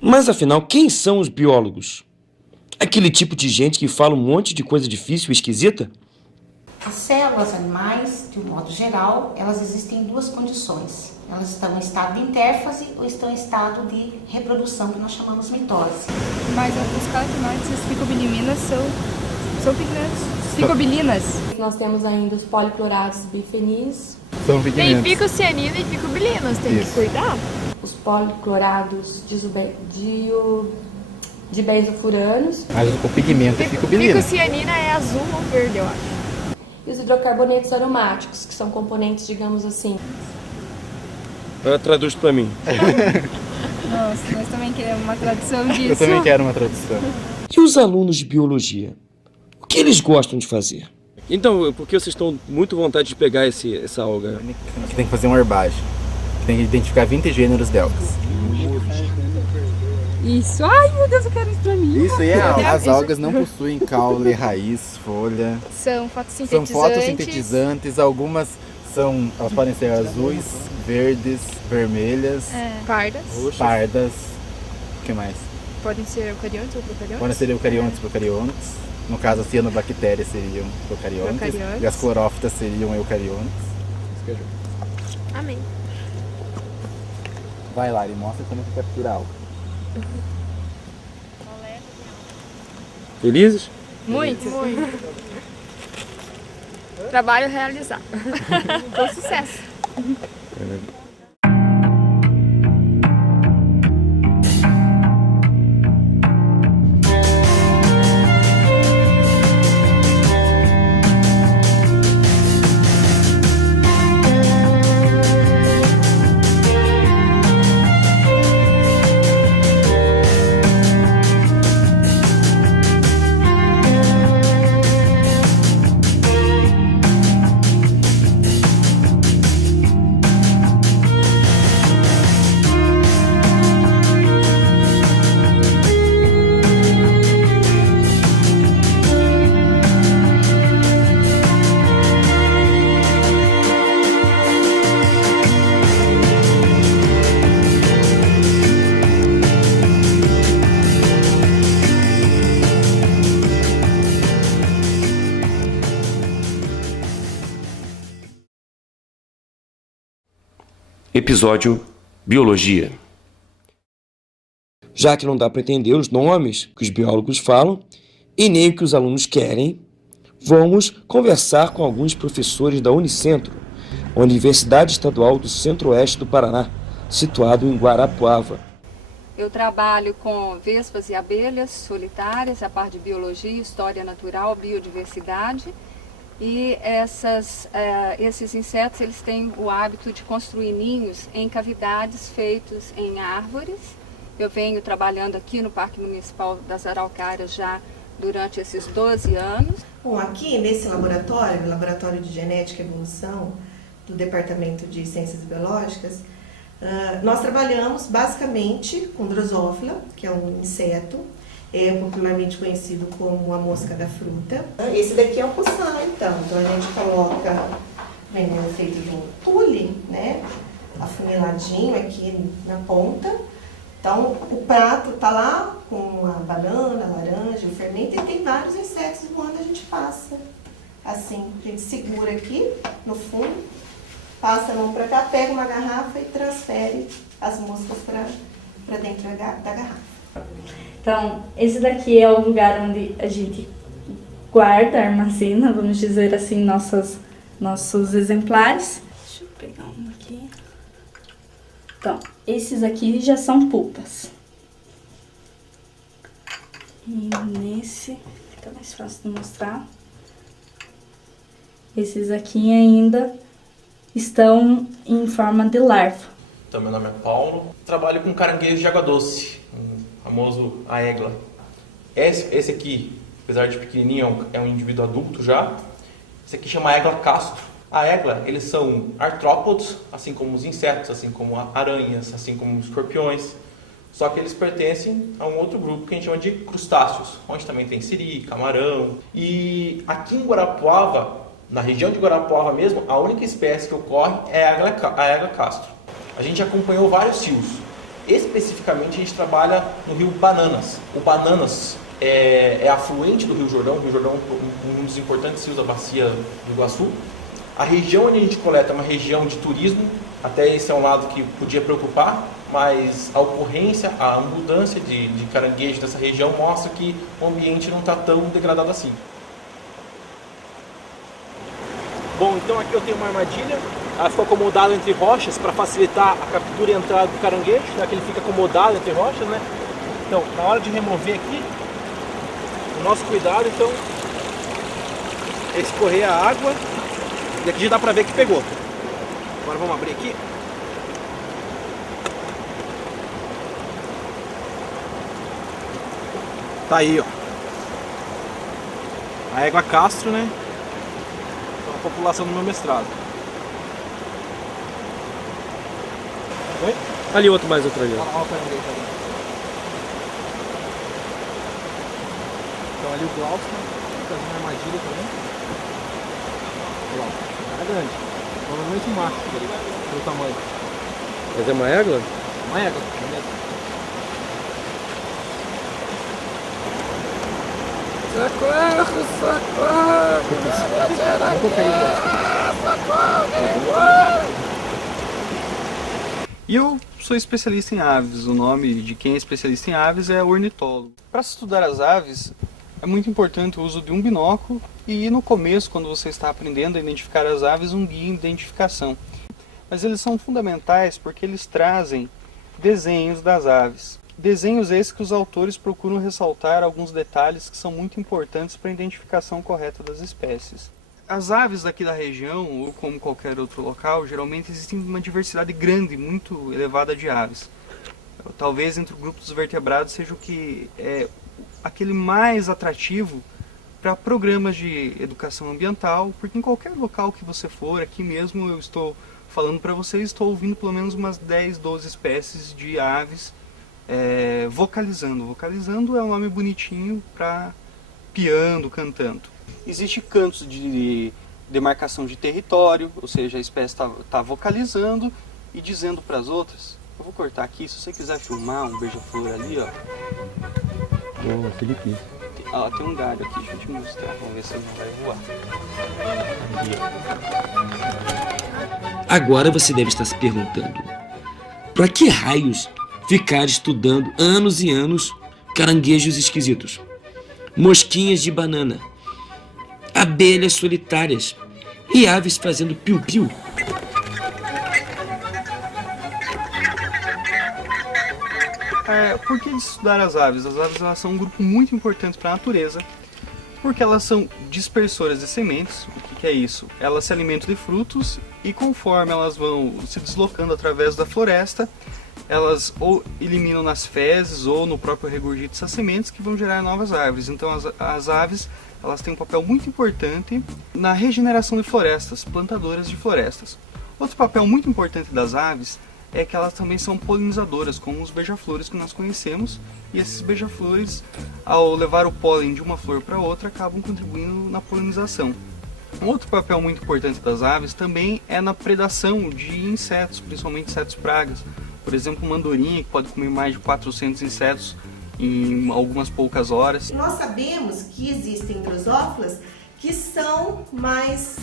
Mas afinal, quem são os biólogos? Aquele tipo de gente que fala um monte de coisa difícil e esquisita? As células animais, de um modo geral, elas existem em duas condições. Elas estão em estado de intérfase ou estão em estado de reprodução, que nós chamamos mitose. Mas os carotenoides e as ficobilinas são pigmentos. Ficobilinas. Nós temos ainda os policlorados bifenis. São Tem pigmentos. ficocianina e ficobilinas, tem que cuidar. Os policlorados de benzofuranos Mas o pigmento é ficobilina. Ficocianina é azul ou verde, eu acho. e os hidrocarbonetos aromáticos, que são componentes, digamos assim. Traduz pra mim. Nossa, nós também queremos uma tradução disso. Eu também quero uma tradução. E os alunos de biologia? O que eles gostam de fazer? Então, por que vocês estão muito à vontade de pegar essa alga? Que tem que fazer uma herbagem. Tem que identificar 20 gêneros de algas. Isso. Ai, meu Deus, eu quero isso pra mim. Isso aí as algas não possuem caule, raiz, folha. São São fotossintetizantes. fotossintetizantes, algumas elas podem ser azuis, verdes, vermelhas, Pardas. pardas. O que mais? Podem ser eucariontes ou procariontes. Podem ser eucariontes e procariontes. No caso, as cianobactérias seriam procariontes. E as clorófitas seriam eucariontes. Amém. Vai, Lari, mostra como que captura a alga. Felizes? Muito. Trabalho realizado. Com sucesso. Episódio Biologia. Já que não dá para entender os nomes que os biólogos falam e nem o que os alunos querem, vamos conversar com alguns professores da Unicentro, a Universidade Estadual do Centro-Oeste do Paraná, situado em Guarapuava. Eu trabalho com vespas e abelhas solitárias, a parte de biologia, história natural, biodiversidade. E esses insetos eles têm o hábito de construir ninhos em cavidades feitos em árvores. Eu venho trabalhando aqui no Parque Municipal das Araucárias já durante esses 12 anos. Bom, aqui nesse laboratório, o Laboratório de Genética e Evolução do Departamento de Ciências Biológicas, nós trabalhamos basicamente com drosófila, que é um inseto, popularmente conhecido como a mosca da fruta. Esse daqui é o poçal, então a gente coloca veneno feito de um tule, né, afuniladinho aqui na ponta. Então o prato tá lá com a banana, a laranja, o fermento, e tem vários insetos voando, a gente passa assim, a gente segura aqui no fundo, passa a mão para cá, pega uma garrafa e transfere as moscas para dentro da garrafa. Então, esse daqui é o lugar onde a gente guarda, armazena, vamos dizer assim, nossos exemplares. Deixa eu pegar um aqui. Então, esses aqui já são pupas. E nesse, fica mais fácil de mostrar. Esses aqui ainda estão em forma de larva. Então, meu nome é Paulo, trabalho com caranguejo de água doce, o famoso aegla. Esse aqui, apesar de pequenininho, é um indivíduo adulto já. Esse aqui chama aegla castro. A aegla, eles são artrópodes, assim como os insetos, assim como aranhas, assim como os escorpiões. Só que eles pertencem a um outro grupo que a gente chama de crustáceos, onde também tem siri, camarão. E aqui em Guarapuava, na região de Guarapuava mesmo, a única espécie que ocorre é a aegla castro. A gente acompanhou vários cios. Especificamente, a gente trabalha no rio Bananas. O Bananas é afluente do Rio Jordão. O Rio Jordão é um dos importantes rios da bacia do Iguaçu. A região onde a gente coleta é uma região de turismo, até esse é um lado que podia preocupar, mas a ocorrência, a abundância de caranguejo dessa região mostra que o ambiente não está tão degradado assim. Bom, então aqui eu tenho uma armadilha, ela ficou acomodada entre rochas para facilitar a captura e a entrada do caranguejo, já que ele fica acomodado entre rochas, né? Então, na hora de remover aqui, o nosso cuidado, então, é escorrer a água, e aqui já dá para ver que pegou. Agora vamos abrir aqui. Tá aí, ó. A égua Castro, né? A população do meu mestrado. Oi? Ali outro ali. Olha o caranguejo ali. Então ali o Glaucio, fazendo uma armadilha também. Olha lá, cara grande. Provavelmente um macho ali, pelo tamanho. Mas é uma égua? Uma égua, beleza. E eu sou especialista em aves. O nome de quem é especialista em aves é ornitólogo. Para se estudar as aves, é muito importante o uso de um binóculo e no começo, quando você está aprendendo a identificar as aves, um guia de identificação. Mas eles são fundamentais porque eles trazem desenhos das aves. Desenhos esses que os autores procuram ressaltar alguns detalhes que são muito importantes para a identificação correta das espécies. As aves daqui da região, ou como qualquer outro local, geralmente existe uma diversidade grande, muito elevada de aves. Talvez entre o grupo dos vertebrados seja o que é aquele mais atrativo para programas de educação ambiental, porque em qualquer local que você for, aqui mesmo eu estou falando para vocês, estou ouvindo pelo menos umas 10, 12 espécies de aves vocalizando. Vocalizando é um nome bonitinho para piando, cantando. Existe cantos de demarcação de território, ou seja, a espécie está vocalizando e dizendo para as outras. Eu vou cortar aqui, se você quiser filmar um beija-flor ali, ó. Felipe. Ó, tem um galho aqui, deixa eu te mostrar, vamos ver se ele não vai voar. Agora você deve estar se perguntando: para que raios ficar estudando anos e anos caranguejos esquisitos, mosquinhas de banana, abelhas solitárias e aves fazendo piu-piu? Por que estudar as aves? As aves elas são um grupo muito importante para a natureza, porque elas são dispersoras de sementes. O que é isso? Elas se alimentam de frutos e conforme elas vão se deslocando através da floresta, elas ou eliminam nas fezes ou no próprio regurgito essas sementes que vão gerar novas árvores. Então as aves elas têm um papel muito importante na regeneração de florestas, plantadoras de florestas. Outro papel muito importante das aves é que elas também são polinizadoras, como os beija-flores que nós conhecemos, e esses beija-flores, ao levar o pólen de uma flor para outra, acabam contribuindo na polinização. Um outro papel muito importante das aves também é na predação de insetos, principalmente insetos pragas. Por exemplo, uma andorinha que pode comer mais de 400 insetos em algumas poucas horas. Nós sabemos que existem drosófilas que são mais,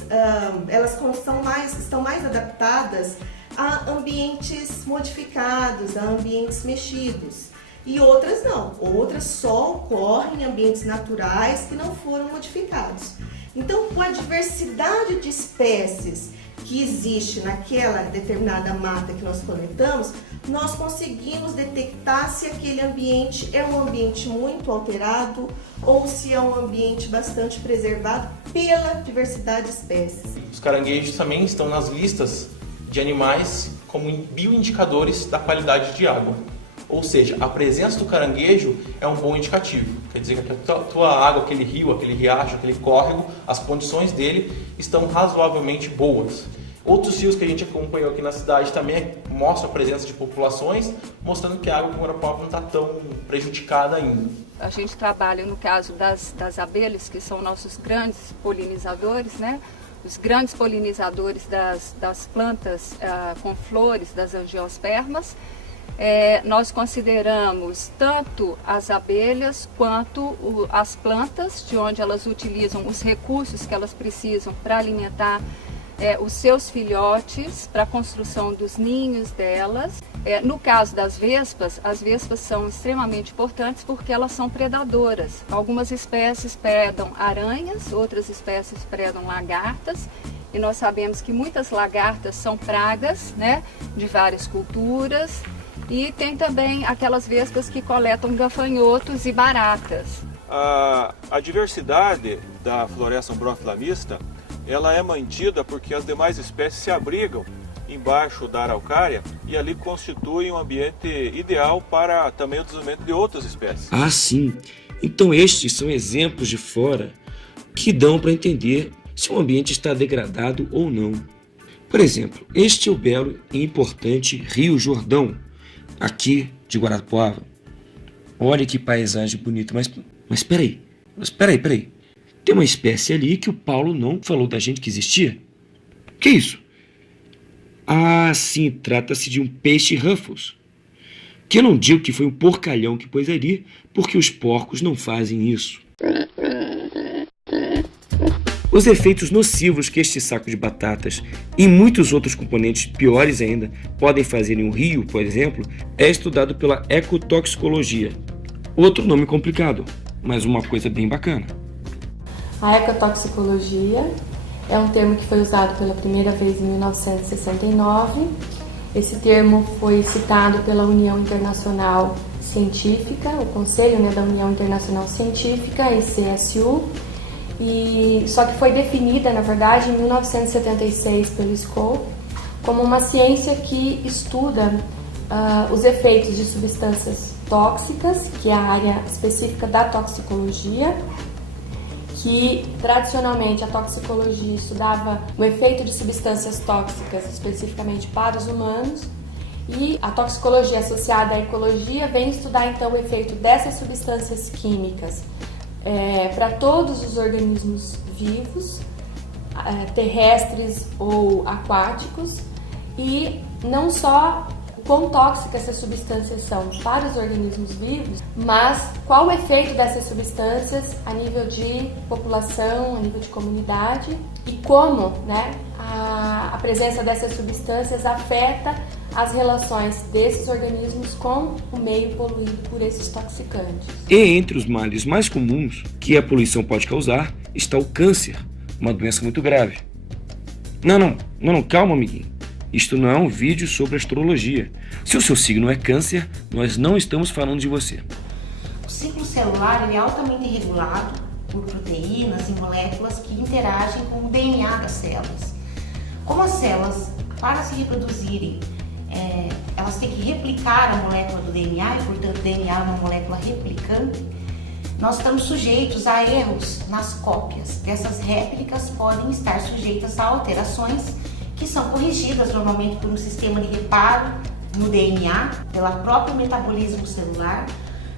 estão mais adaptadas a ambientes modificados, a ambientes mexidos. E outras não, outras só ocorrem em ambientes naturais que não foram modificados. Então, com a diversidade de espécies que existe naquela determinada mata que nós coletamos, nós conseguimos detectar se aquele ambiente é um ambiente muito alterado ou se é um ambiente bastante preservado pela diversidade de espécies. Os caranguejos também estão nas listas de animais como bioindicadores da qualidade de água. Ou seja, a presença do caranguejo é um bom indicativo. Quer dizer que a tua água, aquele rio, aquele riacho, aquele córrego, as condições dele estão razoavelmente boas. Outros rios que a gente acompanhou aqui na cidade também mostram a presença de populações, mostrando que a água com Guarapuava não está tão prejudicada ainda. A gente trabalha no caso das abelhas, que são nossos grandes polinizadores, né? Os grandes polinizadores das plantas com flores, das angiospermas. nós consideramos tanto as abelhas quanto as plantas, de onde elas utilizam os recursos que elas precisam para alimentar os seus filhotes, para a construção dos ninhos delas. No caso das vespas, as vespas são extremamente importantes porque elas são predadoras. Algumas espécies predam aranhas, outras espécies predam lagartas, e nós sabemos que muitas lagartas são pragas, né, de várias culturas, e tem também aquelas vespas que coletam gafanhotos e baratas. A diversidade da floresta umbrófila mista, ela é mantida porque as demais espécies se abrigam embaixo da araucária e ali constituem um ambiente ideal para também o desenvolvimento de outras espécies. Ah, sim. Então estes são exemplos de fora que dão para entender se o ambiente está degradado ou não. Por exemplo, este é o belo e importante Rio Jordão, aqui de Guarapuava. Olha que paisagem bonita, mas peraí. Tem uma espécie ali que o Paulo não falou da gente que existia. Que isso? Ah, sim, trata-se de um peixe Ruffles. Que eu não digo que foi um porcalhão que pôs ali, porque os porcos não fazem isso. Os efeitos nocivos que este saco de batatas e muitos outros componentes piores ainda podem fazer em um rio, por exemplo, é estudado pela ecotoxicologia. Outro nome complicado, mas uma coisa bem bacana. A ecotoxicologia é um termo que foi usado pela primeira vez em 1969. Esse termo foi citado pela União Internacional Científica, o Conselho da União Internacional Científica, ECSU, só que foi definida, na verdade, em 1976 pelo Skoll, como uma ciência que estuda os efeitos de substâncias tóxicas, que é a área específica da toxicologia, que tradicionalmente a toxicologia estudava o efeito de substâncias tóxicas especificamente para os humanos, e a toxicologia associada à ecologia vem estudar então o efeito dessas substâncias químicas para todos os organismos vivos, terrestres ou aquáticos, e não só quão tóxicas essas substâncias são para os organismos vivos, mas qual o efeito dessas substâncias a nível de população, a nível de comunidade, e como a presença dessas substâncias afeta as relações desses organismos com o meio poluído por esses toxicantes. E entre os males mais comuns que a poluição pode causar está o câncer, uma doença muito grave. Não, calma, amiguinho. Isto não é um vídeo sobre astrologia. Se o seu signo é câncer, nós não estamos falando de você. O ciclo celular é altamente regulado por proteínas e moléculas que interagem com o DNA das células. Como as células, para se reproduzirem, elas têm que replicar a molécula do DNA, e portanto o DNA é uma molécula replicante, nós estamos sujeitos a erros nas cópias. Essas réplicas podem estar sujeitas a alterações que são corrigidas normalmente por um sistema de reparo no DNA, pelo próprio metabolismo celular,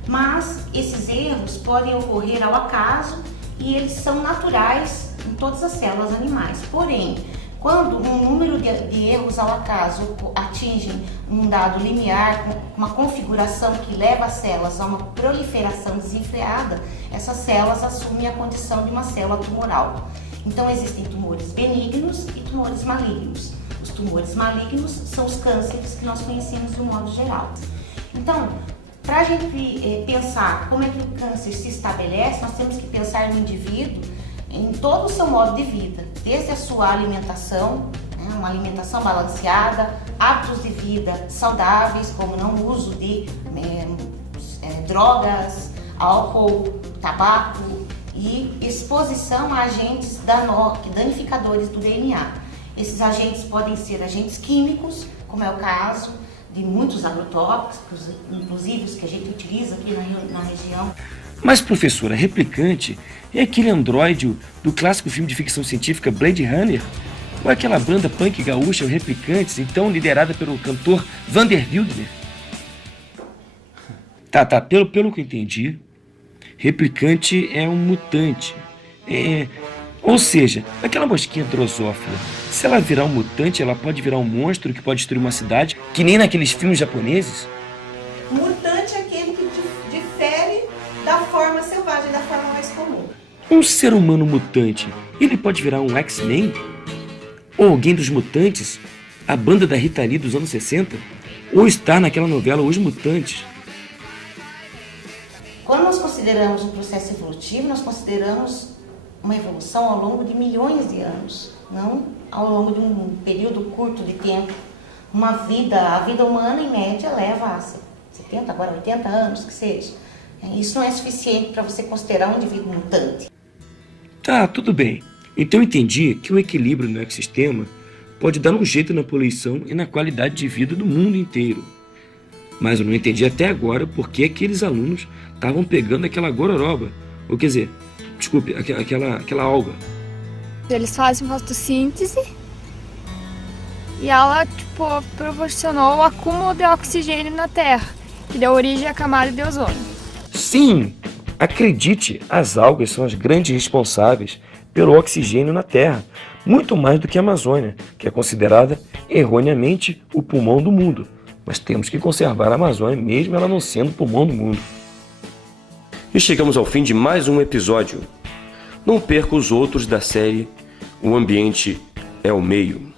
mas esses erros podem ocorrer ao acaso e eles são naturais em todas as células animais. Porém, quando um número de erros ao acaso atingem um dado limiar, com uma configuração que leva as células a uma proliferação desenfreada, essas células assumem a condição de uma célula tumoral. Então existem tumores benignos e tumores malignos. Os tumores malignos são os cânceres que nós conhecemos de um modo geral. Então, para a gente pensar como é que o câncer se estabelece, nós temos que pensar no indivíduo em todo o seu modo de vida, desde a sua alimentação, uma alimentação balanceada, hábitos de vida saudáveis, como não uso de drogas, álcool, tabaco, e exposição a agentes danificadores do DNA. Esses agentes podem ser agentes químicos, como é o caso de muitos agrotóxicos, inclusive os que a gente utiliza aqui na região. Mas, professora, Replicante é aquele androide do clássico filme de ficção científica Blade Runner? Ou aquela banda punk gaúcha, o Replicantes, então liderada pelo cantor Vander Wildner? Pelo que eu entendi, Replicante é um mutante. Ou seja, aquela mosquinha drosófila, se ela virar um mutante, ela pode virar um monstro que pode destruir uma cidade, que nem naqueles filmes japoneses. Um ser humano mutante, ele pode virar um X-Men? Ou alguém dos Mutantes? A banda da Rita Lee dos anos 60? Ou estar naquela novela Os Mutantes? Quando nós consideramos um processo evolutivo, nós consideramos uma evolução ao longo de milhões de anos, não ao longo de um período curto de tempo. A vida humana, em média, leva a 70, agora 80 anos, que seja. Isso não é suficiente para você considerar um indivíduo mutante. Tá, tudo bem. Então eu entendi que o equilíbrio no ecossistema pode dar um jeito na poluição e na qualidade de vida do mundo inteiro. Mas eu não entendi até agora por que aqueles alunos estavam pegando aquela gororoba. Ou quer dizer, desculpe, aquela alga. Eles fazem fotossíntese e ela proporcionou o acúmulo de oxigênio na Terra, que deu origem à camada de ozônio. Sim! Acredite, as algas são as grandes responsáveis pelo oxigênio na Terra, muito mais do que a Amazônia, que é considerada erroneamente o pulmão do mundo. Mas temos que conservar a Amazônia, mesmo ela não sendo o pulmão do mundo. E chegamos ao fim de mais um episódio. Não perca os outros da série O Ambiente é o Meio.